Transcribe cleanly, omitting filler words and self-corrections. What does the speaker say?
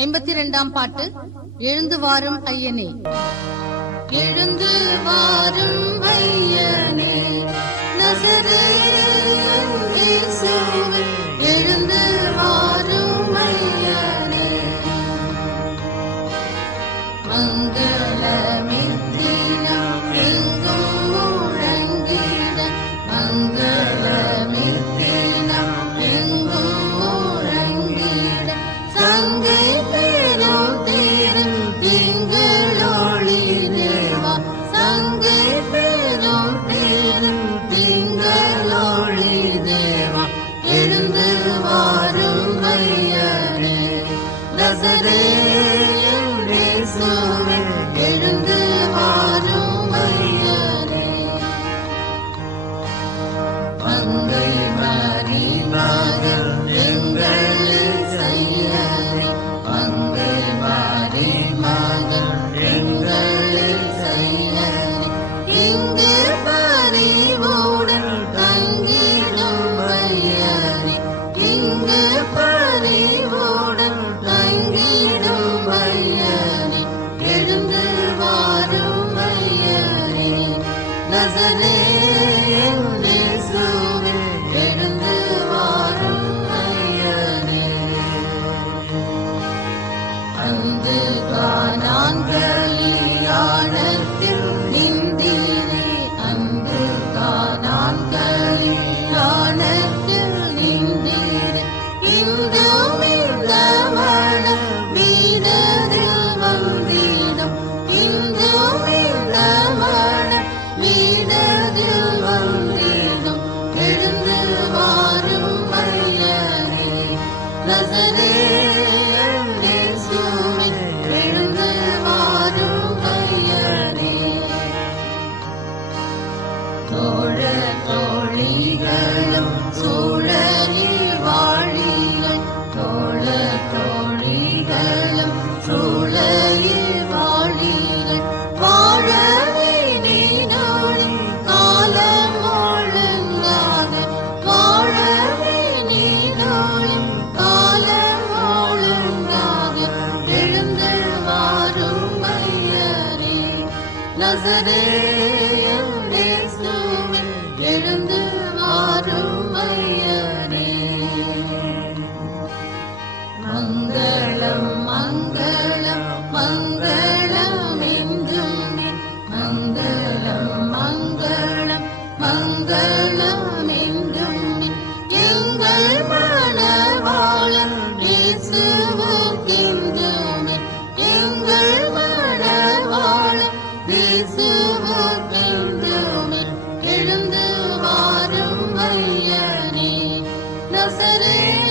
52ஆம் பாட்டு. எழுந்து வாரும் ஐயனே. எழுந்து வாரும் ஐயனே, நசரேயன் இயேசுவே, எழுந்து வாரும் ஐயனே. மங்களமித்தினம் எங்கும் முழங்கிட, மங்களமித்தினம் எங்கும் முழங்கிட, சங்கை பெரும் தேரும் திங்களொளி தேவா, சங்கை பெரும் தேரும் திங்களொளி தேவா, எழுந்து வாரும் ஐயனே. நசரேயன் இயேசுவே, எழுந்து வாரும் ஐயனே. மங்கை மாறி மகன் எங்கள் செய்யனே, மங்கை மாறி மகன் எங்கள் செய்யனே, இங்கு பரிவுடன் தங்கிடும் ஐயனே, இங்கு பரிவுடன் தங்கிடும் ஐயனே, எழுந்து வாரும் ஐயனே. நசரேயன் இயேசுவே, எழுந்து வாரும் ஐயனே. அந்து கானான் கலியாணத்தில் நின்றீரே, அந்து கானான் கலியாணத்தில் நின்றீரே, இன்றும் இந்த மனம் வீடரில் வந்திடும், இன்றும் இந்த மனம் வீடரில் வந்திடும், எழுந்து வாரும் ஐயனே. நசரேயன் இயேசுவே, எழுந்து வாரும் ஐயனே. தோழ தோழிகளும் சூழலில் வாழிகள், தோழ தோழிகளும் சூழலில் வாழிகள், வாழவே நீனோடு காலம் ஒழுங்காக, வாழவே நீனோடு காலம் ஒழுங்காக, எழுந்து வாரும் ஐயனே. நசரேயன் இயேசுவே, எழுந்து வாரும் ஐயனே. மங்களம் மங்களம் மங்களம் என்றும், மங்களம் மங்களம் மங்களம் என்றும், எங்கள் மணவாளன் இயேசுவுக்கென்றுமே, எங்கள் மணவாளன் இயேசுவுக்கென்றுமே, எழுந்து வாரும் ஐயனே. நசரேயன்